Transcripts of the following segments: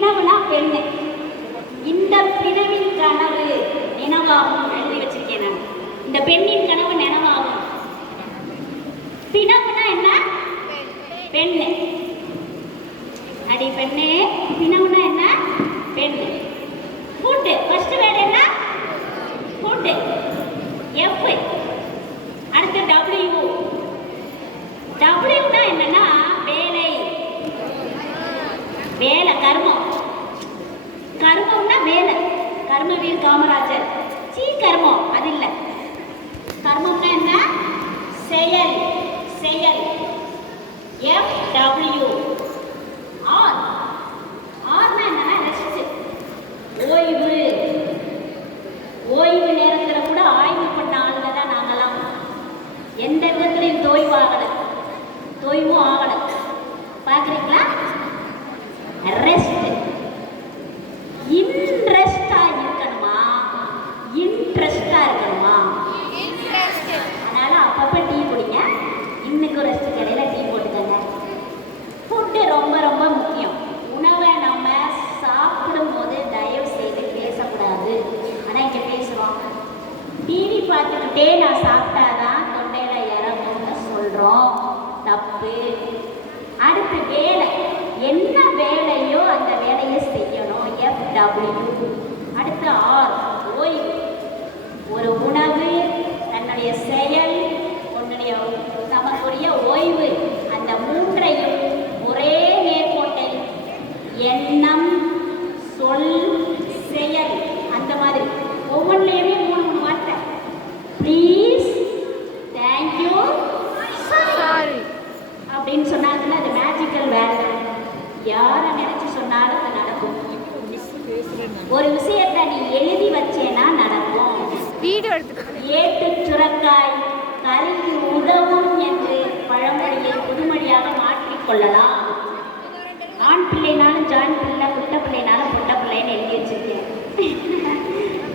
பிணவுனா பெண்ணு. இந்த பிணவின் கனவு நினைவாகும். எழுதி வச்சிருக்கேன் நான். இந்த பெண்ணின் கனவு நினைவாகும். பிணவுனா என்ன? பெண்ணு. அடி பெண்ணு. பிணவுனா என்ன? பெண்ணு. ஃபுட்டு. ஃபர்ஸ்ட் வேர்டு என்ன? ஃபுட்டு. எஃப். அடுத்து டபிள்யூ. டபிள்யூனா என்னன்னா வேலை. வேலை, கர்மம். கர்மம்னா வேலை. கர்மவீர் காமராஜர். கர்மம் அது இல்லை. கர்மம்னா என்ன? செயல். செயல். F W. ஆர். ஆர்னா என்னன்னா ரெஸ்ட், ஓய்வு. ஓய்வு நேரத்தில் கூட ஆய்வு பண்ண ஆளுங்க தான் நாங்களாம். எந்த விதத்துலையும் தொய்வும் ஆகலை. பார்க்குறீங்களா? ரெஸ்ட். இன்ட்ரெஸ்டா இருக்கணுமா, இன்ட்ரெஸ்டா இருக்கணுமா? அதனால அப்பப்போ டீ குடிங்க. இன்னைக்கு ரெஸ்ட் கடையில டீ போட்டுக்கங்க. ஃபுட்டு ரொம்ப ரொம்ப முக்கியம். உணவை நம்ம சாப்பிடும் போது தயவு செய்து பேசக்கூடாது. ஆனால் இங்கே பேசுகிறோம். டிவி பார்த்துக்கிட்டே நான் சாப்பிட்டாதான் தொண்டையில் இறங்கும்னு சொல்கிறோம். தப்பு. அடுத்து வேலை. என்ன வேலையோ அந்த வேலையை செய்யணும். F W. அடுத்து ஆர், ஓய்வு. ஒரு உணவு, தன்னுடைய செயல், நமக்குரிய ஓய்வு, அந்த மூன்றையும் ஒரே நேர்கோட்டில் எண்ணம், சொல், செயல், அந்த மாதிரி ஒவ்வொன்றிலையுமே 3 வார்த்தை. ப்ளீஸ், தேங்க்யூ, சாரி அப்படின்னு சொன்னாங்கன்னா அது மேஜிக்கல் வேலை. யாரை நினைச்சு சொன்னாலும் அது நடக்கும். ஒரு விஷயத்தை நீ எழுதி வச்சேன்னா நடக்கும். ஏட்டு சுரக்காய் கறிக்கு உதவும் என்று பழமொழியை புதுமொழியாக மாற்றிக்கொள்ளலாம். ஆண் பிள்ளைனாலும் ஜான் பிள்ளை, குட்ட பிள்ளைனாலும் புட்ட பிள்ளைன்னு எழுதி வச்சிருக்கேன்.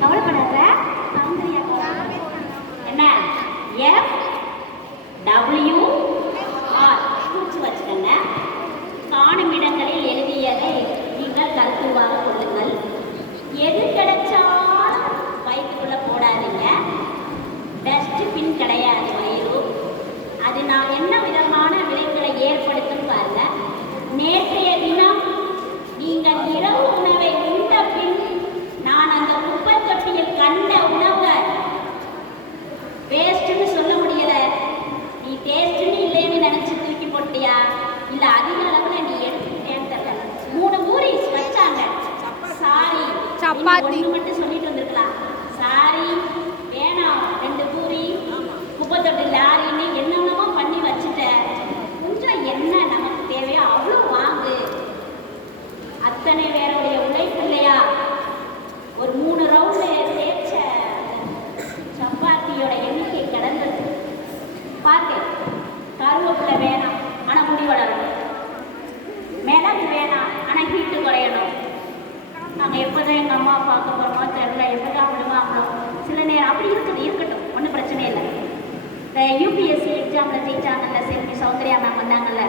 கவலைப்படாத. என்ன? எஃப் டபிள்யூ ஆர் குறிச்சு வச்சுக்கோங்க. காணும் இடங்களில் எழுதியதை நீங்கள் கருத்துவாக கொள்ளுங்கள். எது கிடைச்சாலும் வயிற்றுக்குள்ள போடாதீங்க. டஸ்ட்பின் கிடையாது வயிறு. அது நான் என்ன விதமான விளைவுகளை ஏற்படுத்தும் பாருங்க. நேற்றைய தினம் நீங்கள் இரவு உணவை உண்ட பின் நான் அந்த குப்பை தொட்டியில் கண்ட உணவை வேஸ்ட்னு சொல்ல முடியல. நீ டேஸ்ட்னு இல்லைன்னு நினைச்சு தூக்கி போட்டியா, இல்லை அதிக அளவில் நீ எடுத்துக்கிட்டேன்னு தெரியல. 3 பூரி வச்சாங்க. சாரி, சப்பாத்தி மட்டும் சொல்லிட்டு வந்திருக்கலாம். சாரி வேணாம், 2 பூரி, குப்பை தொட்டி லாரின்னு என்னென்னமோ பண்ணி வச்சுட்டேன். கொஞ்சம் என்ன நமக்கு தேவையோ அவ்வளோ வாங்கு. அத்தனை பேருடைய உழைப்பு இல்லையா? ஒரு 3 ரவுண்டில் தேய்ச்ச சப்பாத்தியோட எண்ணிக்கை கிடந்தது. பார்த்தேன். கருவேப்பிலை வேணாம் ஆனால் முடி வளரணும். மிளகு வேணாம் ஆனால் ஹீட்டு குறையணும். நாங்கள் எப்போதான் எங்கள் அம்மா பார்க்க போகிறோமோ தெரியல, எப்போ தான் விடுவாங்களோ. சில நேரம் அப்படி இருக்கட்டும், ஒன்றும் பிரச்சனை இல்லை. இந்த யூபிஎஸ்சி எக்ஸாமில் ஜெயிச்சாங்கல்ல, செல்வி சௌந்தர்யா மேம் வந்தாங்கல்ல.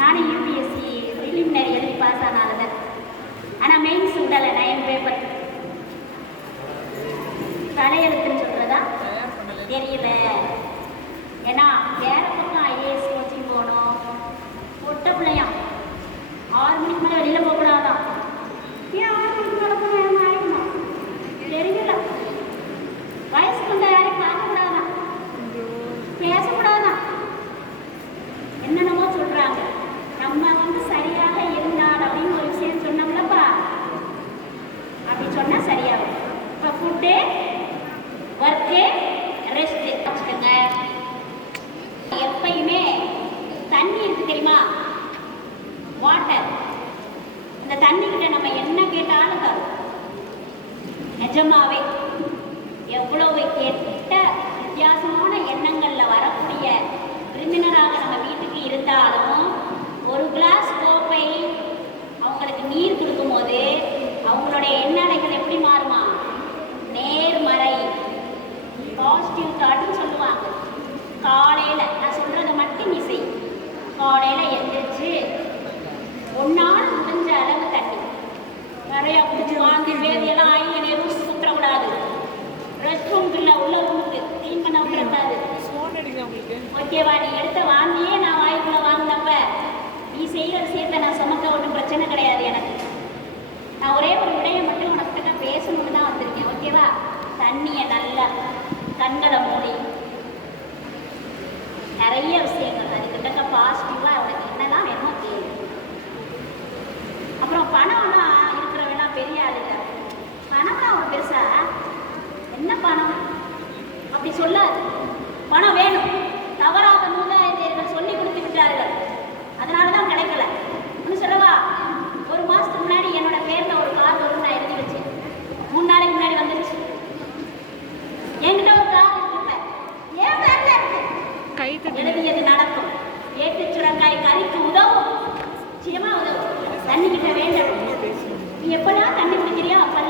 நானும் யூபிஎஸ்சி ப்ரிலிமினரி எழுதி பாஸ் ஆனால்தான். ஆனால் மெயின்ஸ் விடலை. 9 பேப்பர் தலையெழுத்துன்னு சொல்கிறதா தெரியல. ஏன்னா வேறு பக்கம் ஐஏஎஸ் கோச்சிங் போகணும். பொட்ட பிள்ளையா 6 மணிக்கு மேலே வெளியில் போகக்கூடாதான். ஏன் 6 மணிக்கு மேலே போக நேரம் ஆகிடுமா தெரியல. வயசுக்கு வந்த யாரையும் பார்க்கக்கூடாதான், பேசக்கூடாதான், என்னென்னமோ சொல்கிறாங்க. நம்ம சரியாக இருந்தால் அப்படின்னு ஒரு விஷயம் சொன்னோம்லப்பா, அப்படி சொன்னால் சரியாகும். இப்போ ஃபுட்டு, ஒர்க்கு, ரெஸ்ட்டு வச்சுக்கோங்க. எப்பயுமே தண்ணி இருக்கு தெரியுமா? வாட்டர். இந்த தண்ணிக்கிட்ட நம்ம என்ன கேட்டாலும் தரும். நிஜமாவே எவ்வளவு கெட்ட வித்தியாசமான எண்ணங்களில் வரக்கூடிய விருந்தினராக நம்ம வீட்டுக்கு இருந்தாலும் ஒரு கிளாஸ் கோப்பை அவங்களுக்கு நீர் கொடுக்கும்போது அவங்களுடைய எண்ணங்கள் எப்படி மாறுமா? நேர்மறை, பாசிட்டிவ் தாட்னு சொல்லுவாங்க. காலையில் நான் சொல்கிறத மட்டும் நீ செய். காலையில் எழுந்திரிச்சு 1 நாள் முடிஞ்ச அளவு தண்ணி நிறைய குடிச்சு வாந்தி பேதியெல்லாம் ஆகி என்னை ரூஸ் சுற்றக்கூடாது. ரெஸ்ட் ரூம்குள்ள உள்ள ரூமுக்கு க்ளீன் பண்ண விடக்கூடாது. ஓகேவா? நீ எடுத்த வாந்தியே நான் வாய்க்குள்ள வாங்கினப்ப நீ செய்கிற விஷயத்த நான் சுமக்க ஒன்றும் பிரச்சனை கிடையாது எனக்கு. நான் ஒரே ஒரு விடயம் மட்டும் உனக்கிட்ட பேசணும்னு தான் வந்திருக்கேன். ஓகேவா? தண்ணியை நல்லா கண்களை மூடி நிறைய விஷயங்கள் அதுக்கிட்ட பாசிட்டிவாக உனக்கு என்னெல்லாம் வேணுமோ கேளு. அப்புறம் பணம்லாம் இருக்கிறவெல்லாம் பெரிய ஆளுங்க. பணம்லாம் ஒரு பெருசா என்ன பணம் அப்படி சொல்லாது. பணம் வேணும். தவறாக மூதாதையர்கள் சொல்லி கொடுத்து விட்டார்கள். அதனால தான் கிடைக்கல. ஒன்று சொல்லவா? ஒரு மாதத்துக்கு முன்னாடி என்னோட பேரில் ஒரு கார் வரும்னு நான் எழுதி வச்சேன். 3 நாளைக்கு முன்னாடி வந்துருச்சு. என்கிட்ட ஒரு கார் இருக்கு, ஏன் பேர்ல இருக்கு. எழுதியது நடக்கும். ஏட்டு சுரக்காய் கறிக்கு உதவும், நிச்சயமா உதவும். தண்ணி கிட்ட வேண்டாம். நீ எப்படா தண்ணி குடிக்கிறியோ அப்ப